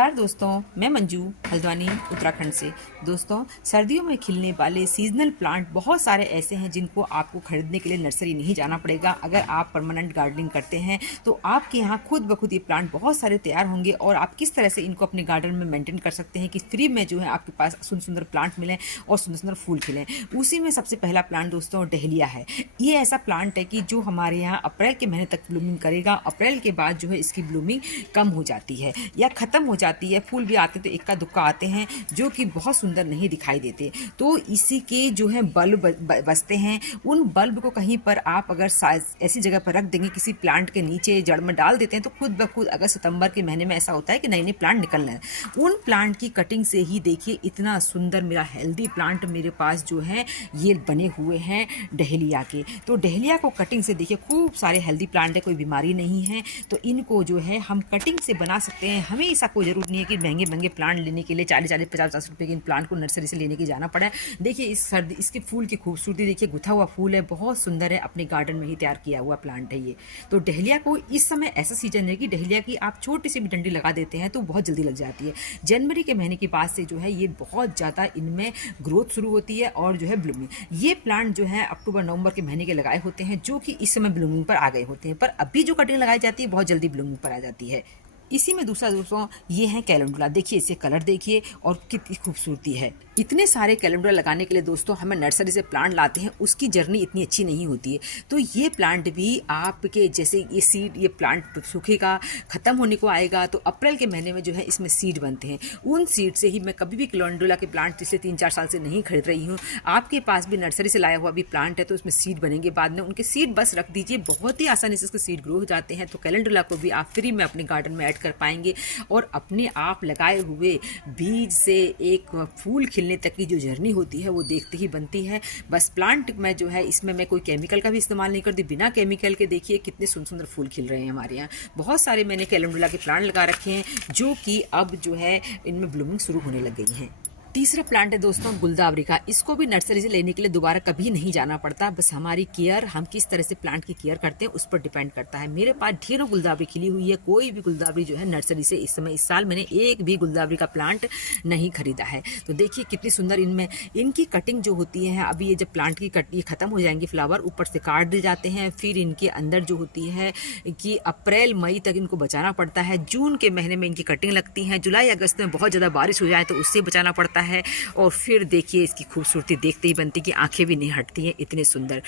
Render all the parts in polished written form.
नमस्कार दोस्तों, मैं मंजू हल्द्वानी उत्तराखंड से। दोस्तों, सर्दियों में खिलने वाले सीजनल प्लांट बहुत सारे ऐसे हैं जिनको आपको खरीदने के लिए नर्सरी नहीं जाना पड़ेगा। अगर आप परमानेंट गार्डनिंग करते हैं तो आपके यहाँ खुद ब खुद ये प्लांट बहुत सारे तैयार होंगे और आप किस तरह से इनको अपने गार्डन में मेंटेन कर सकते हैं कि फ्री में जो है आपके पास सुंदर सुंदर प्लांट मिलें और सुंदर सुंदर फूल खिलें। उसी में सबसे पहला प्लांट दोस्तों डहेलिया है। ये ऐसा प्लांट है कि जो हमारे यहाँ अप्रैल के महीने तक ब्लूमिंग करेगा। अप्रैल के बाद जो है इसकी ब्लूमिंग कम हो जाती है या ख़त्म हो जाती है। फूल भी आते तो इक्का दुक्का आते हैं जो कि बहुत सुंदर नहीं दिखाई देते। तो इसी के जो है बल्ब बचते हैं। उन बल्ब को कहीं पर आप अगर ऐसी जगह पर रख देंगे, किसी प्लांट के नीचे जड़ में डाल देते हैं, तो खुद ब खुद अगर सितंबर के महीने में ऐसा होता है कि नए नए प्लांट निकलना है। उन प्लांट की कटिंग से ही देखिए इतना सुंदर मेरा हेल्दी प्लांट मेरे पास जो है ये बने हुए हैं डहेलिया के। तो डहेलिया को कटिंग से देखिए खूब सारे हेल्दी प्लांट है, कोई बीमारी नहीं है। तो इनको जो है हम कटिंग से बना सकते हैं। हमें ऐसा कोई ज़रूरत नहीं है कि महंगे महंगे प्लांट लेने के लिए 40-40, 50-50 रुपये के इन प्लांट को नर्सरी से लेने की जाना पड़ा है। देखिए इस सर्दी इसके फूल की खूबसूरती देखिए, गुथा हुआ फूल है, बहुत सुंदर है, अपने गार्डन में ही तैयार किया हुआ प्लांट है ये। तो डहेलिया को इस समय ऐसा सीजन है कि डहेलिया की आप छोटी सी भी डंडी लगा देते हैं तो बहुत जल्दी लग जाती है। जनवरी के महीने के बाद से जो है ये बहुत ज़्यादा इनमें ग्रोथ शुरू होती है और जो है ब्लूमिंग। ये प्लांट जो है अक्टूबर नवंबर के महीने के लगाए होते हैं जो कि इस समय ब्लूमिंग पर आ गए होते हैं, पर अभी जो कटिंग लगाई जाती है बहुत जल्दी ब्लूमिंग पर आ जाती है। इसी में दूसरा दोस्तों ये है कैलेंडुला। देखिए इससे कलर देखिए और कितनी खूबसूरती है। इतने सारे कैलेंडुला लगाने के लिए दोस्तों हमें नर्सरी से प्लांट लाते हैं, उसकी जर्नी इतनी अच्छी नहीं होती है। तो ये प्लांट भी आपके जैसे ये सीड, ये प्लांट सूखेगा, ख़त्म होने को आएगा, तो अप्रैल के महीने में जो है इसमें सीड बनते हैं। उन सीड से ही मैं कभी भी कैलेंडुला के प्लांट पिछले 3-4 साल से नहीं खरीद रही हूँ। आपके पास भी नर्सरी से लाया हुआ भी प्लांट है तो उसमें सीड बनेंगे, बाद में उनके सीड बस रख दीजिए, बहुत ही आसानी से उसके सीड ग्रो हो जाते हैं। तो कैलेंडुला को भी आप फ्री में अपने गार्डन में ऐड कर पाएंगे और अपने आप लगाए हुए बीज से एक फूल खिलने तक की जो जर्नी होती है वो देखते ही बनती है। बस प्लांट में जो है इसमें मैं कोई केमिकल का भी इस्तेमाल नहीं करती, बिना केमिकल के देखिए कितने सुंदर सुंदर फूल खिल रहे हैं हमारे यहाँ। बहुत सारे मैंने कैलेंडुला के प्लांट लगा रखे हैं जो कि अब जो है इनमें ब्लूमिंग शुरू होने लग गई हैं। तीसरा प्लांट है दोस्तों गुलदावरी का। इसको भी नर्सरी से लेने के लिए दोबारा कभी नहीं जाना पड़ता, बस हमारी केयर, हम किस तरह से प्लांट की केयर करते हैं उस पर डिपेंड करता है। मेरे पास ढेरों गुलदावरी खिली हुई है। कोई भी गुलदावरी जो है नर्सरी से इस समय, इस साल मैंने एक भी गुलदावरी का प्लांट नहीं खरीदा है। तो देखिए कितनी सुंदर इनमें इनकी कटिंग जो होती है। अभी ये जब प्लांट की ये खत्म हो जाएंगे फ्लावर, ऊपर से काट दिए जाते हैं। फिर इनके अंदर जो होती है कि अप्रैल मई तक इनको बचाना पड़ता है। जून के महीने में इनकी कटिंग लगती है। जुलाई अगस्त में बहुत ज़्यादा बारिश हो जाए तो उससे बचाना पड़ता है। और फिर देखिए इसकी खूबसूरती देखते ही बनती कि आंखें भी नहीं हटती हैं, इतने सुंदर।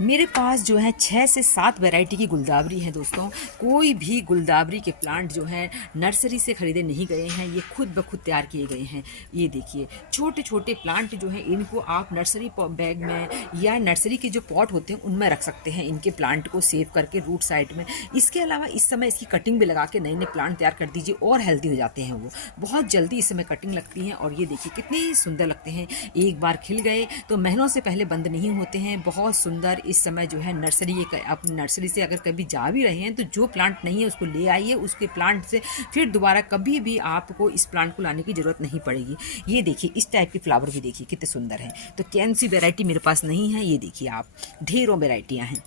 मेरे पास जो है 6 से 7 वैरायटी की गुलदावरी है दोस्तों। कोई भी गुलदावरी के प्लांट जो है नर्सरी से खरीदे नहीं गए हैं, ये खुद ब खुद तैयार किए गए हैं। ये देखिए छोटे छोटे प्लांट जो हैं इनको आप नर्सरी बैग में या नर्सरी के जो पॉट होते हैं उनमें रख सकते हैं, इनके प्लांट को सेव करके रूट साइड में। इसके अलावा इस समय इसकी कटिंग भी लगा के नए नए प्लांट तैयार कर दीजिए और हेल्दी हो जाते हैं। वो बहुत जल्दी इस समय कटिंग लगती हैं और ये देखिए कितने सुंदर लगते हैं। एक बार खिल गए तो महीनों से पहले बंद नहीं होते हैं, बहुत सुंदर। इस समय जो है नर्सरी, अपनी नर्सरी से अगर कभी जा भी रहे हैं तो जो प्लांट नहीं है उसको ले आइए, उसके प्लांट से फिर दोबारा कभी भी आपको इस प्लांट को लाने की ज़रूरत नहीं पड़ेगी। ये देखिए इस टाइप के फ्लावर भी देखिए कितने सुंदर हैं। तो कौन सी वैरायटी मेरे पास नहीं है, ये देखिए आप, ढेरों वैरायटियाँ हैं।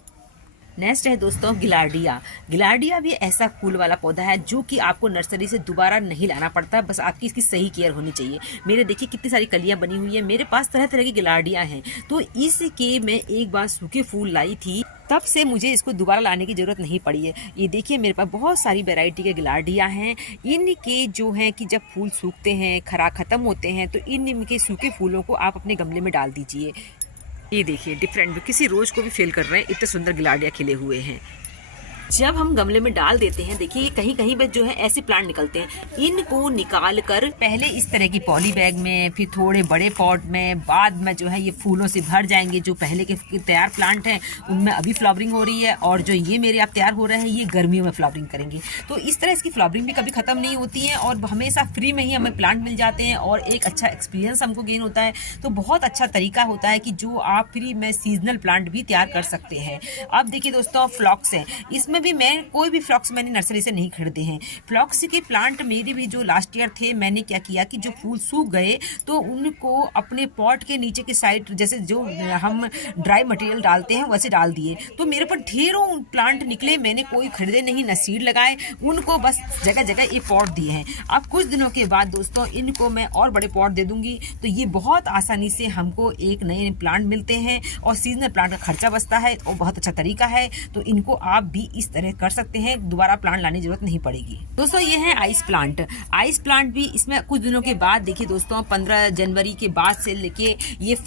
नेक्स्ट है दोस्तों गिलार्डिया। गिलार्डिया भी ऐसा फूल वाला पौधा है जो कि आपको नर्सरी से दोबारा नहीं लाना पड़ता, बस आपकी इसकी सही केयर होनी चाहिए। मेरे देखिए कितनी सारी कलियां बनी हुई हैं। मेरे पास तरह तरह की गिलार्डिया हैं। तो इसके मैं एक बार सूखे फूल लाई थी, तब से मुझे इसको दोबारा लाने की ज़रूरत नहीं पड़ी है। ये देखिए मेरे पास बहुत सारी वैरायटी के गिलार्डिया हैं। इनके जो हैं कि जब फूल सूखते हैं, ख़त्म होते हैं, तो इनके सूखे फूलों को आप अपने गमले में डाल दीजिए। ये देखिए डिफरेंट, किसी रोज को भी फेल कर रहे हैं, इतने सुंदर गिलार्डिया खिले हुए हैं। जब हम गमले में डाल देते हैं देखिए कहीं कहीं पर जो है ऐसे प्लांट निकलते हैं। इनको निकाल कर पहले इस तरह की पॉली बैग में, फिर थोड़े बड़े पॉट में, बाद में जो है ये फूलों से भर जाएंगे। जो पहले के तैयार प्लांट हैं उनमें अभी फ्लावरिंग हो रही है और जो ये मेरे आप तैयार हो रहे हैं ये गर्मियों में फ्लावरिंग करेंगे। तो इस तरह इसकी फ्लावरिंग भी कभी ख़त्म नहीं होती है और हमेशा फ्री में ही हमें प्लांट मिल जाते हैं और एक अच्छा एक्सपीरियंस हमको गेन होता है। तो बहुत अच्छा तरीका होता है कि जो आप फ्री में सीजनल प्लांट भी तैयार कर सकते हैं। अब देखिए दोस्तों फ्लॉक्स है, इसमें उसमें भी मैं कोई भी फ्लॉक्स मैंने नर्सरी से नहीं खरीदे हैं। फ्लॉक्स के प्लांट मेरे भी जो लास्ट ईयर थे, मैंने क्या किया कि जो फूल सूख गए तो उनको अपने पॉट के नीचे की साइड जैसे जो हम ड्राई मटेरियल डालते हैं वैसे डाल दिए, तो मेरे पर ढेरों प्लांट निकले। मैंने कोई खरीदे नहीं, न सीड लगाए, उनको बस जगह जगह ये पॉट दिए हैं। अब कुछ दिनों के बाद दोस्तों इनको मैं और बड़े पॉट दे दूंगी, तो ये बहुत आसानी से हमको एक नए प्लांट मिलते हैं और सीजनल प्लांट का खर्चा बचता है और बहुत अच्छा तरीका है। तो इनको आप भी इस तरह कर सकते हैं, दोबारा प्लांट लाने की जरूरत नहीं पड़ेगी। दोस्तों ये है आइस प्लांट। आइस प्लांट भी इसमें कुछ दिनों के बाद देखिए दोस्तों 15 जनवरी के बाद से लेके ये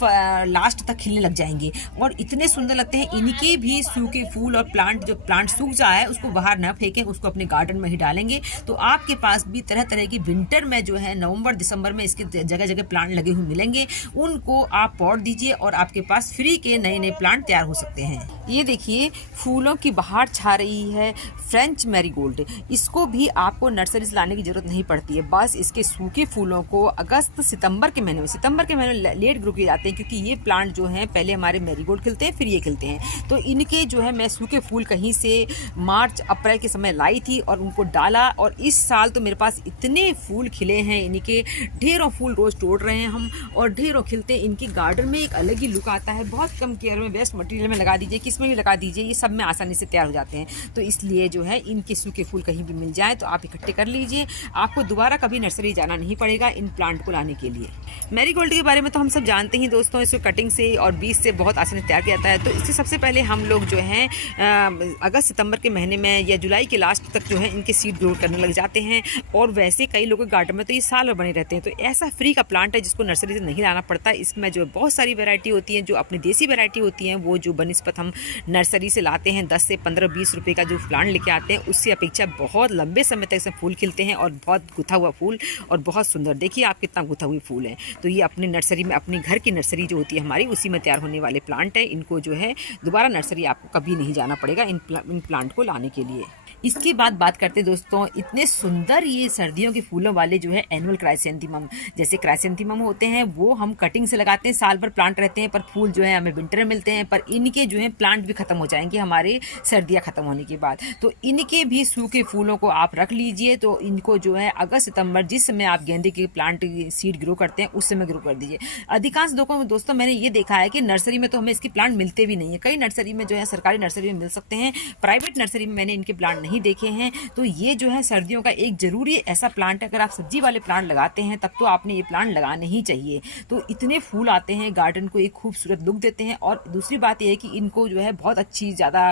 लास्ट तक खिलने लग जाएंगे और इतने सुंदर लगते हैं। इनके भी सूखे फूल और प्लांट, जो प्लांट सूख जाए उसको बाहर न फेंकें, उसको अपने गार्डन में ही डालेंगे। तो आपके पास भी तरह तरह की विंटर में जो है नवंबर दिसंबर में इसके जगह जगह प्लांट लगे हुए मिलेंगे, उनको आप पॉट दीजिए और आपके पास फ्री के नए नए प्लांट तैयार हो सकते हैं। ये देखिए फूलों की बहार छा रही है फ्रेंच मैरीगोल्ड। इसको भी आपको नर्सरी से लाने की जरूरत नहीं पड़ती है, बस इसके सूखे फूलों को अगस्त सितंबर के महीने में लेट ग्रो किए जाते हैं, क्योंकि ये प्लांट जो हैं पहले हमारे मैरीगोल्ड खिलते हैं फिर ये खिलते हैं। तो इनके जो है मैं सूखे फूल कहीं से मार्च अप्रैल के समय लाई थी और उनको डाला, और इस साल तो मेरे पास इतने फूल खिले हैं, इनके ढेरों फूल रोज तोड़ रहे हैं हम और ढेरों खिलते हैं। इनकी गार्डन में एक अलग ही लुक आता है। बहुत कम केयर में, वेस्ट मटेरियल में लगा दीजिए, किसमें भी लगा दीजिए, ये सब में आसानी से तैयार हो जाते हैं। तो इसलिए जो है इनके सूखे फूल कहीं भी मिल जाए तो आप इकट्ठे कर लीजिए, आपको दोबारा कभी नर्सरी जाना नहीं पड़ेगा इन प्लांट को लाने के लिए। मैरीगोल्ड के बारे में तो हम सब जानते ही दोस्तों, इसको कटिंग से और बीज से बहुत आसानी से तैयार किया जाता है। तो इससे सबसे पहले हम लोग जो है अगस्त सितंबर के महीने में या जुलाई के लास्ट तक जो है इनके सीड ग्रो करने लग जाते हैं, और वैसे कई लोगों के गार्डन में तो ये साल भर बने रहते हैं। तो ऐसा फ्री का प्लांट है जिसको नर्सरी से नहीं लाना पड़ता। इसमें जो बहुत सारी वैरायटी होती है, जो अपनी देसी वैरायटी होती हैं, वो जो बनिस्पत हम नर्सरी से लाते हैं 10 से 15-20 रुपए का जो प्लांट लेके आते हैं, उससे अपेक्षा बहुत लंबे समय तक इसमें फूल खिलते हैं और बहुत गुथा हुआ फूल और बहुत सुंदर। देखिए आप कितना गुथा हुए फूल हैं। तो ये अपनी नर्सरी में, अपने घर की नर्सरी जो होती है हमारी, उसी में तैयार होने वाले प्लांट है। इनको जो है दोबारा नर्सरी आपको कभी नहीं जाना पड़ेगा इन प्लांट को लाने के लिए। इसके बाद बात करते हैं दोस्तों, इतने सुंदर ये सर्दियों के फूलों वाले जो है एनुअल क्राइसेंथेमम, जैसे क्राइसेंथेमम होते हैं वो हम कटिंग से लगाते हैं, साल भर प्लांट रहते हैं, पर फूल जो है हमें विंटर में मिलते हैं। पर इनके जो है प्लांट भी खत्म हो जाएंगे हमारे सर्दियाँ खत्म होने के बाद। तो इनके भी सूखे फूलों को आप रख लीजिए। तो इनको जो है अगस्त सितंबर, जिस समय आप गेंदे के प्लांट सीड ग्रो करते हैं उस समय ग्रो कर दीजिए। अधिकांश दोस्तों मैंने ये देखा है कि नर्सरी में तो हमें इसके प्लांट मिलते भी नहीं है। कई नर्सरी में जो है सरकारी नर्सरी में मिल सकते हैं, प्राइवेट नर्सरी में मैंने इनके प्लांट नहीं देखे हैं। तो ये जो है सर्दियों का एक जरूरी ऐसा प्लांट है। अगर आप सब्जी वाले प्लांट लगाते हैं तब तो आपने ये प्लांट लगाने ही चाहिए। तो इतने फूल आते हैं, गार्डन को एक खूबसूरत लुक देते हैं। और दूसरी बात यह है कि इनको जो है बहुत अच्छी, ज़्यादा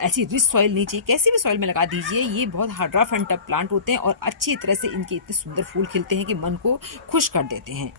ऐसी रिच सॉइल नहीं चाहिए, कैसी भी सॉइल में लगा दीजिए। ये बहुत रफ एंड टफ प्लांट होते हैं और अच्छी तरह से इनके इतने सुंदर फूल खिलते हैं कि मन को खुश कर देते हैं।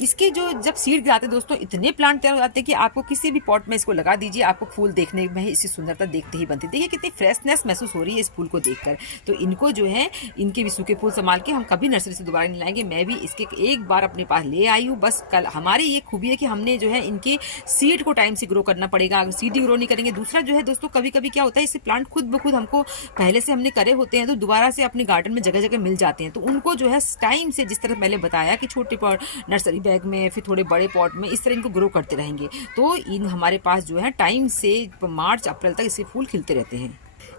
इसके जो जब सीड गिराते हैं दोस्तों, इतने प्लांट तैयार हो जाते हैं कि आपको किसी भी पॉट में इसको लगा दीजिए, आपको फूल देखने में ही इसकी सुंदरता देखते ही बनती है। देखिए कितनी फ्रेशनेस महसूस हो रही है इस फूल को देखकर। तो इनको जो है, इनके भी सूखे फूल संभाल के हम कभी नर्सरी से दोबारा नहीं लाएंगे। मैं भी इसके एक बार अपने पास ले आई हूँ। बस कल हमारी ये खूबी है कि हमने जो है इनके सीड को टाइम से ग्रो करना पड़ेगा, अगर सीड ही ग्रो नहीं करेंगे। दूसरा जो है दोस्तों, कभी कभी क्या होता है, इससे प्लांट खुद ब खुद हमको पहले से हमने करे होते हैं तो दोबारा से अपने गार्डन में जगह जगह मिल जाते हैं। तो उनको जो है टाइम से, जिस तरह पहले बताया कि छोटे पॉट नर्सरी बैग में, फिर थोड़े बड़े पॉट में, इस तरह इनको ग्रो करते रहेंगे। तो इन हमारे पास जो है टाइम से मार्च अप्रैल तक इससे फूल खिलते रहते हैं।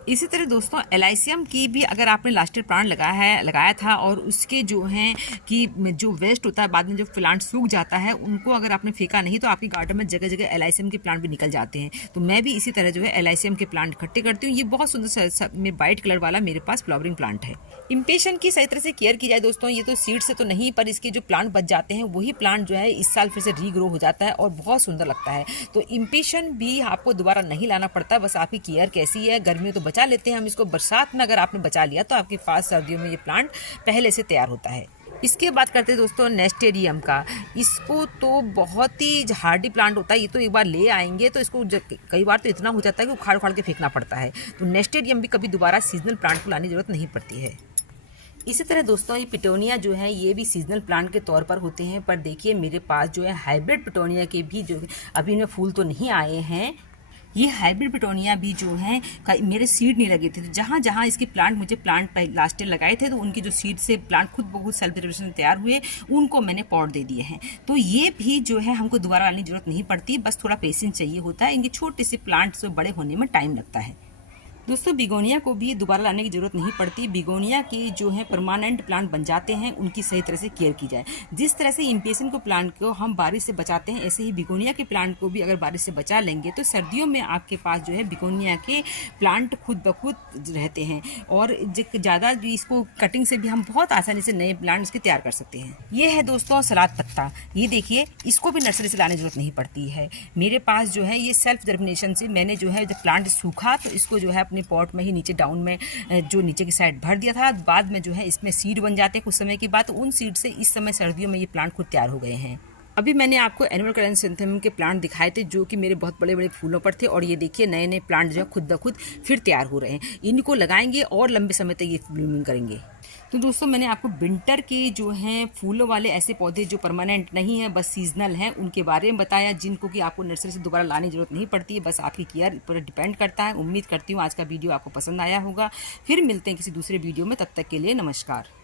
इसी तरह दोस्तों एलाइसियम की भी, अगर आपने लास्ट ईयर प्लांट लगाया था और उसके जो हैं कि जो वेस्ट होता है, बाद में जो प्लांट सूख जाता है, उनको अगर आपने फेंका नहीं तो आपकी गार्डन में जगह जगह एलाइसियम के प्लांट भी निकल जाते हैं। तो मैं भी इसी तरह जो है एलाइसियम के प्लांट इकट्ठे करती हूँ। ये बहुत सुंदर में वाइट कलर वाला मेरे पास फ्लावरिंग प्लांट है। इम्पेशन की सही तरह से केयर की जाए दोस्तों, ये तो सीड से तो नहीं, पर इसके जो प्लांट बच जाते हैं वही प्लांट जो है इस साल फिर से रीग्रो हो जाता है और बहुत सुंदर लगता है। तो इम्पेशन भी आपको दोबारा नहीं लाना पड़ता, बस आपकी केयर कैसी है। गर्मियों तो बचा लेते हैं हम इसको, बरसात में अगर आपने बचा लिया तो आपके पास सर्दियों में ये प्लांट पहले से तैयार होता है। इसके बाद करते हैं दोस्तों नेस्टेरियम का। इसको तो बहुत ही हार्डी प्लांट होता है। ये तो एक बार ले आएंगे तो इसको कई बार तो इतना हो जाता है कि उखाड़ उखाड़ के फेंकना पड़ता है। तो नेस्टेरियम भी कभी दोबारा सीजनल प्लांट को लाने की जरूरत नहीं पड़ती है। इसी तरह दोस्तों ये पिटोनिया जो है, ये भी सीजनल प्लांट के तौर पर होते हैं। पर देखिए मेरे पास जो है हाइब्रिड पिटोनिया के भी जो अभी इनमें फूल तो नहीं आए हैं। ये हाइब्रिड पिटोनिया भी जो है मेरे सीड नहीं लगे थे। तो जहाँ जहाँ इसके प्लांट मुझे लास्ट ईयर लगाए थे, तो उनके जो सीड से प्लांट खुद ब खुद सेल्फ जनरेशन तैयार हुए, उनको मैंने पॉट दे दिए हैं। तो ये भी जो है हमको दोबारा लाने की जरूरत नहीं पड़ती, बस थोड़ा पेशेंस चाहिए होता है। इनके छोटे से प्लांट से बड़े होने में टाइम लगता है। दोस्तों बिगोनिया को भी दोबारा लाने की जरूरत नहीं पड़ती। बिगोनिया के जो है परमानेंट प्लांट बन जाते हैं, उनकी सही तरह से केयर की जाए। जिस तरह से इम्पेशन को प्लांट को हम बारिश से बचाते हैं, ऐसे ही बिगोनिया के प्लांट को भी अगर बारिश से बचा लेंगे तो सर्दियों में आपके पास जो है बिगोनिया के प्लांट खुद ब खुद रहते हैं और ज़्यादा इसको कटिंग से भी हम बहुत आसानी से नए प्लांट इसके तैयार कर सकते हैं। ये है दोस्तों सलाद पत्ता। ये देखिए, इसको भी नर्सरी से लाने की जरूरत नहीं पड़ती है। मेरे पास जो है ये सेल्फ जर्मिनेशन से मैंने जो है जब प्लांट सूखा तो इसको जो है अपने पॉट में ही नीचे डाउन में जो नीचे की साइड भर दिया था। बाद में जो है इसमें सीड बन जाते हैं कुछ समय के बाद, तो उन सीड से इस समय सर्दियों में ये प्लांट खुद तैयार हो गए हैं। अभी मैंने आपको एनिमल क्राइसेंथेमम के प्लांट दिखाए थे जो कि मेरे बहुत बड़े बड़े फूलों पर थे, और ये देखिए नए नए प्लांट जो है खुद ब खुद फिर तैयार हो रहे हैं। इनको लगाएंगे और लंबे समय तक ये ब्लूमिंग करेंगे। तो दोस्तों मैंने आपको विंटर के जो हैं फूलों वाले ऐसे पौधे जो परमानेंट नहीं है, बस सीजनल हैं, उनके बारे में बताया, जिनको कि आपको नर्सरी से दोबारा लाने की जरूरत नहीं पड़ती है, बस आपकी केयर पर डिपेंड करता है। उम्मीद करती हूँ आज का वीडियो आपको पसंद आया होगा। फिर मिलते हैं किसी दूसरे वीडियो में, तब तक के लिए नमस्कार।